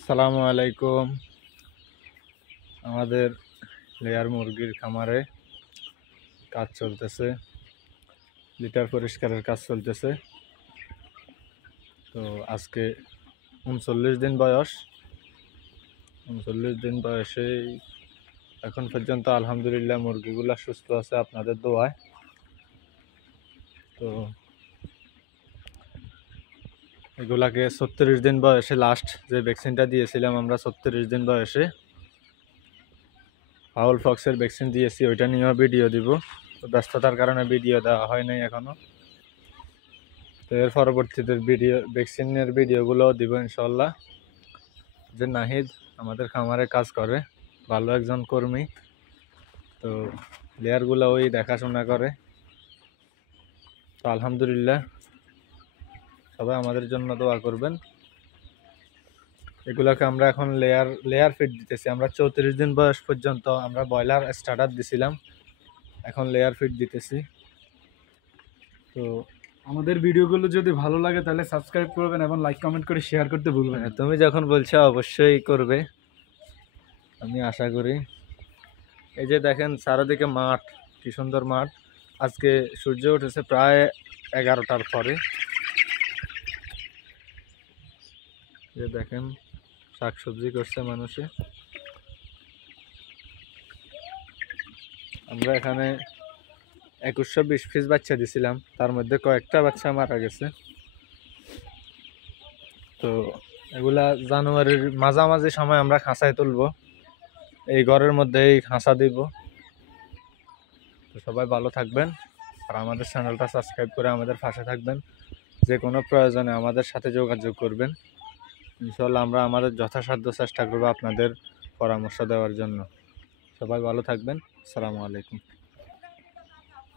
আসসালামু আলাইকুম। আমাদের লেয়ার মুরগির খামারে কাজ চলতেছে, লিটার পরিষ্কারের কাজ চলতেছে। তো আজকে 39 দিন বয়স। 39 দিন বয়সে এখন পর্যন্ত আলহামদুলিল্লাহ মুরগিগুলা সুস্থ আছে আপনাদের দোয়ায়। তো এগুলাকে 36 দিন বয়সে লাস্ট যে ভ্যাকসিনটা দিয়েছিলাম আমরা, 36 দিন বয়সে ফাউল ফক্সের ভ্যাকসিন দিয়েছি, ওইটা নিয়েও ভিডিও দিব। তো ব্যস্ততার কারণে ভিডিও দেওয়া হয় নাই এখনো। তো এর পরবর্তীতে ভ্যাকসিনের ভিডিওগুলো দিব ইনশাল্লাহ। যে নাহিদ আমাদের খামারে কাজ করে, ভালো একজন কর্মী। তো লেয়ারগুলো ওই দেখাশোনা করে। তো আলহামদুলিল্লাহ, সবাই আমাদের জন্য দোয়া করবেন। এগুলোকে আমরা এখন লেয়ার ফিড দিতেছি। আমরা 34 দিন বয়স পর্যন্ত আমরা ব্রয়লার স্টার্টার দিছিলাম, এখন লেয়ার ফিড দিতেছি। তো আমাদের ভিডিওগুলো যদি ভালো লাগে তাহলে সাবস্ক্রাইব করবেন এবং লাইক কমেন্ট করে শেয়ার করতে ভুলবেন না। তুমি যখন বলছো অবশ্যই করবে, আমি আশা করি। এই যে দেখেন চারদিকে মাঠ, কি সুন্দর মাঠ। আজকে সূর্য উঠেছে প্রায় 11টার পরে। যে দেখেন শাকসবজি করছে মানুষে। আমরা এখানে 2120 পিস বাচ্চা দিছিলাম, তার মধ্যে কয়েকটা বাচ্চা মারা গেছে। তো এগুলা জানুয়ারির মাঝামাঝি সময় আমরা খাঁচায় তুলবো, এই ঘরের মধ্যেই খাঁচা দিব। তো সবাই ভালো থাকবেন, আর আমাদের চ্যানেলটা সাবস্ক্রাইব করে আমাদের পাশে থাকবেন। যে কোনো প্রয়োজনে আমাদের সাথে যোগাযোগ করবেন। ইনশাল্লাহ আমরা আমাদের যথাসাধ্য চেষ্টা করবো আপনাদের পরামর্শ দেওয়ার জন্য। সবাই ভালো থাকবেন। আসসালামু আলাইকুম।